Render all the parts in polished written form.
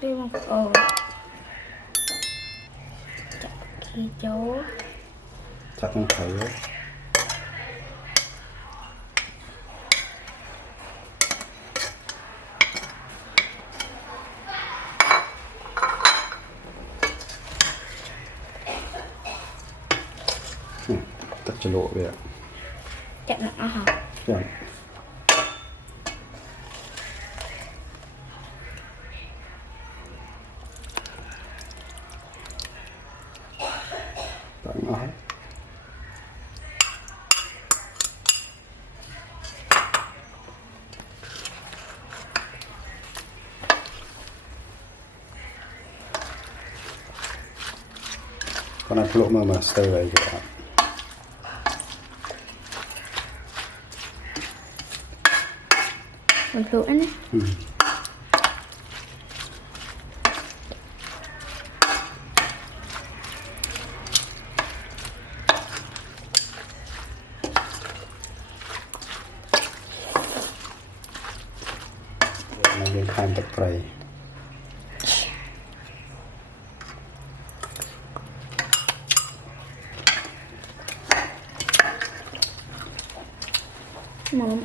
đi bằng ồ chặt kia chỗ chắc không thấy đấy. Tắt cho lộ vậy ạ. chặt nặng hả? Dạ. Tặng nó hết. Con này lộ mà sơ vậy các bạn. Mình lụa đấy. Nàyយើងខាំទឹកត្រី Mồm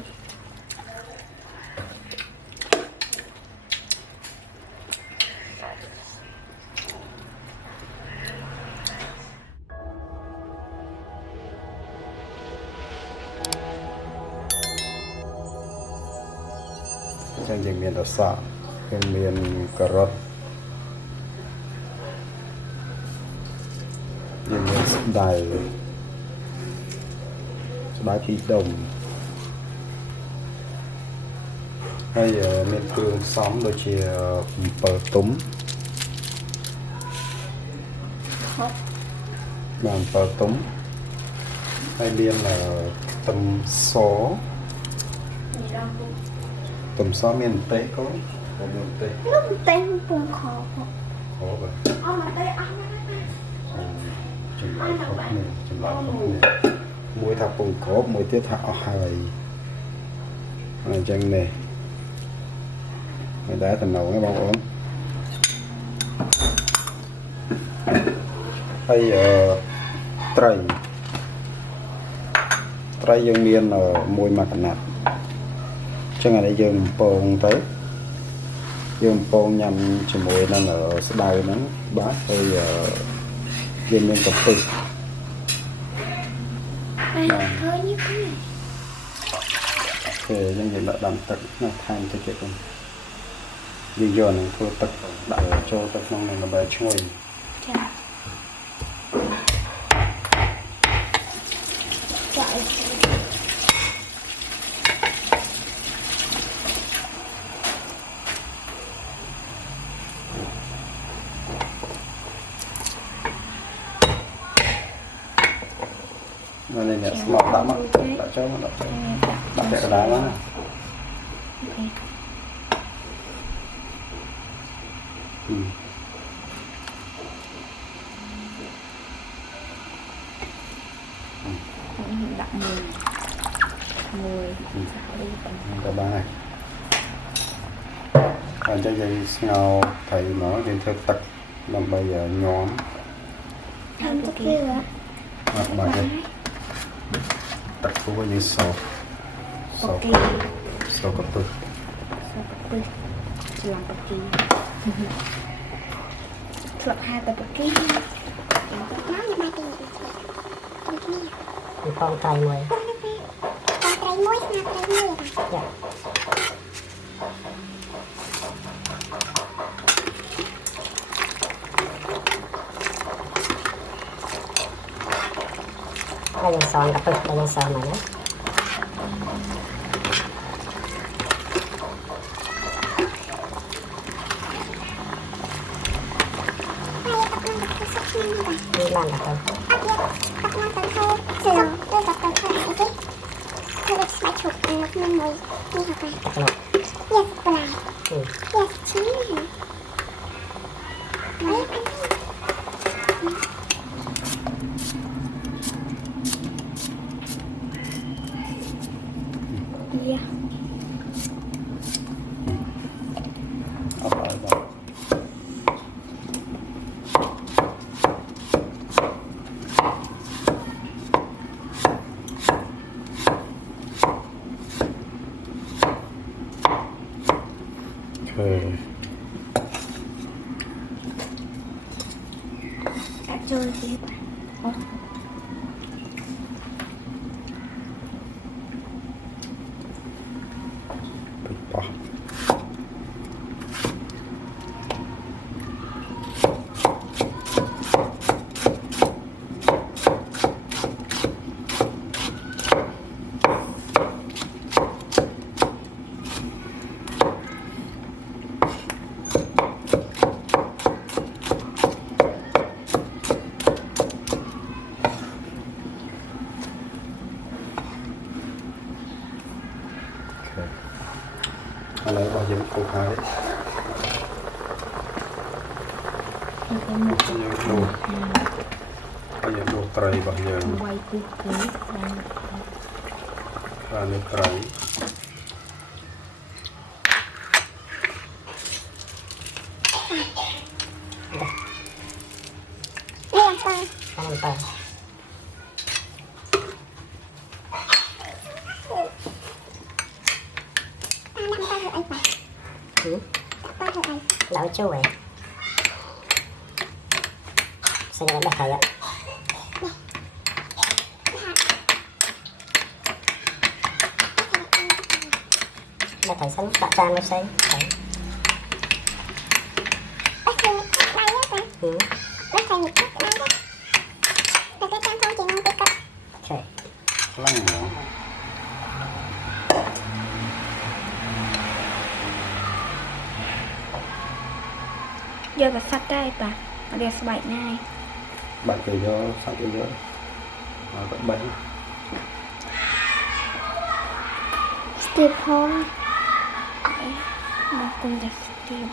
ចឹងយើងមានតែសក់យើងមានការ៉ុតយើងមានស្បៃពីរដុំហើយមានគ្រឿងផ្សំដូចជាអំពិលទុំបានអំពិលទុំហើយមានខ្ទឹមសខ្ទឹមសមានម្ទេសកូនមានម្ទេស lúc tên bùng khổ អូបាទ អូមកទេអស់ណាស់ណា ចម្លើយខុសគ្នាចម្លើយខុសគ្នាមួយថាពងក្របមួយទៀតថាអស់ហើយអញ្ចឹងនេះមិនដែរតំណងទេបងប្អូនហើយត្រីយើងមានមួយមួយកណាត់អញ្ចឹងអានេះយើងបំពងទៅយើងបំពងញ៉ាំជាមួយនឹងស្ដៅហ្នឹងបាទហើយយើងមានកំពឹស thôi như thế này thì những gì đã làm tật nó thành cho chuyện vì giờ này tôi tật đã cho tật năng này là bài chơi chà chạy nên là lọt đá mà đã cho nó đặt cái đá đó đặt mùi cái đá này còn cho dây ngầu thầy nó thì theo tật làm bây giờ nhóm ăn tất kia bà đây tật của cái dây sầu sầu cặp tư làm bạc kỳ lập hai tập bạc kỳ con trai mồi dạ đây là sòn cặp đây là sòn này đó đi làm là thôi Yeah. Đã chơi gì bạn? bỏ anh ấy bao giờ cũng hay bao giờ đồ tray bao giờ Quay cục ký và nước tray Ăn tờ. Lão chú ấy. Sao cho nó đẹp vậy ạ? Đẹp phải xanh, tạ trang nó xanh. Ừ. Okay. lăng nữa giờ là sạch đây bà ở đây bảy này bạn kể cho sao kể cho vẫn bánh Steve Home mà cùng đặt Steve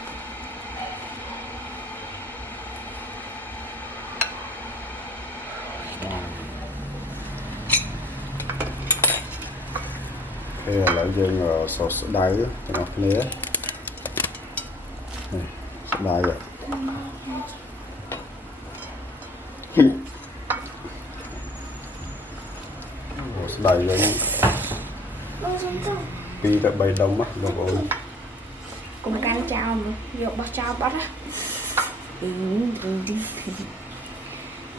thì là dương sốt đáy cho nó nế này sốt đáy vậy sốt đáy vậy vì đã bày đông mắt rồi ôi cùng can chào mà vô bắt chào bắt á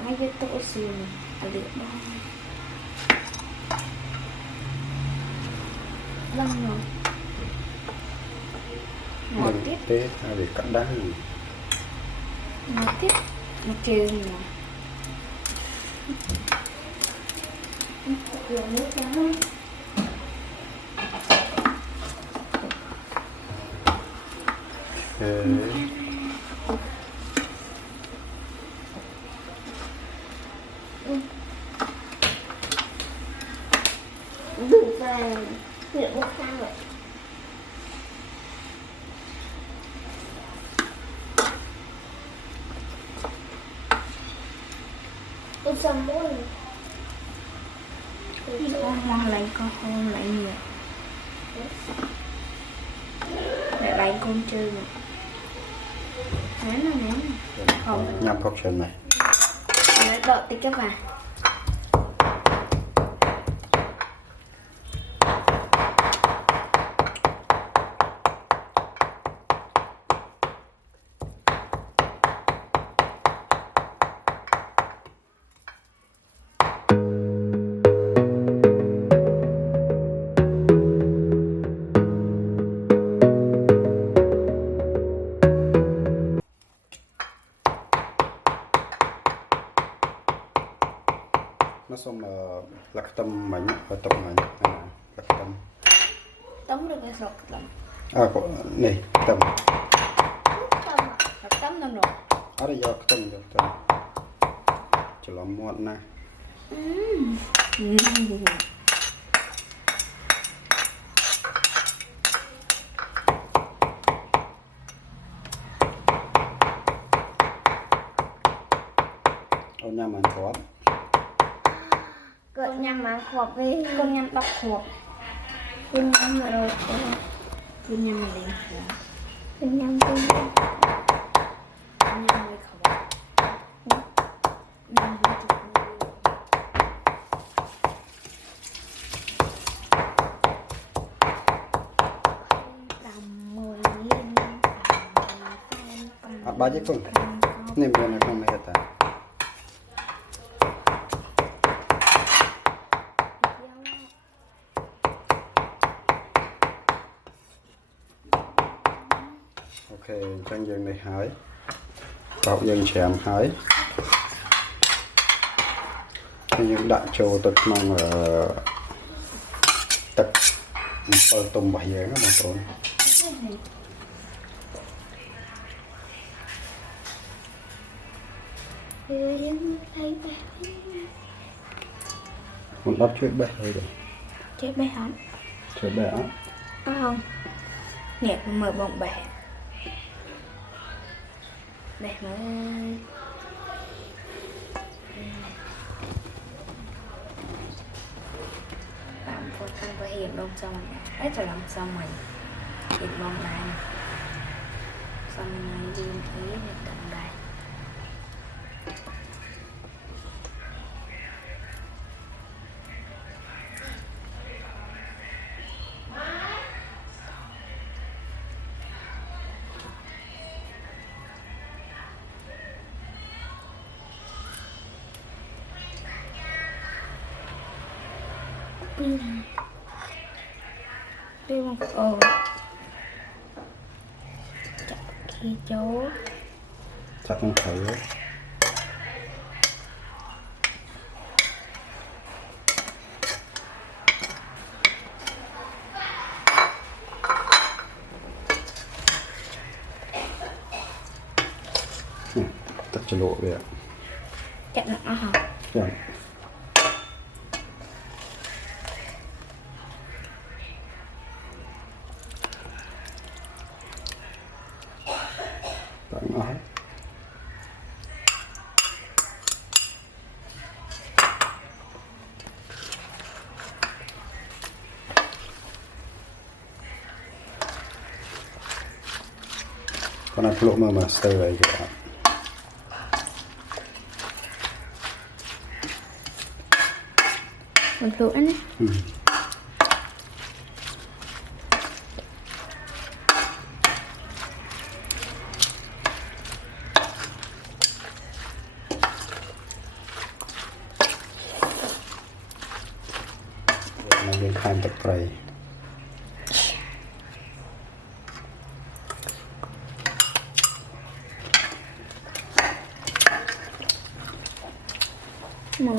ai biết tôi xìu ở địa bao vâng rồi một tiếp tế để cắt đá một tiếp một chiều rồi nước trắng đừng về miệng một sao vậy tôi xăm môi con hoa lấy con hôn lại nhiều để lấy con chơi mà ném không nhằm phóc chân này lấy đợi tí các bạn nó xong là lạc tâm mảnh và tập mảnh lạc tâm tấm được cái sọt lắm có này tâm tấm nó nổ ở đây do tâm chỉ làm muộn nè con nhâm ăn khóa con nhâm ăn khọp với con nhâm đọc khọp con nhâm mà rồi con nhâm mà lên khọp con nhâm rồi khọp nhâm với chụp đầm mồi lên ba chứ không nên bên này không hết à ok chân dương này hái bọc dương chém hái nhưng đã trâu tật mong ở tật tùm bảy giếng mà tốn một đắp chuyện bể thôi được chết bé không chuyện bể á không nè mở bông bể bể mới làm con không có hiện đông xong ấy phải làm xong mình hiện bông này xong mình đi ý này tận đây đi một chặt khi chỗ chắc không thấy đấy. Tắt cho lộ vậy ạ chặt nó hả dạ. Tặng nó hết con này lộ mà sơ vậy kìa mình thử anh ấy nó biến thành tập prey mà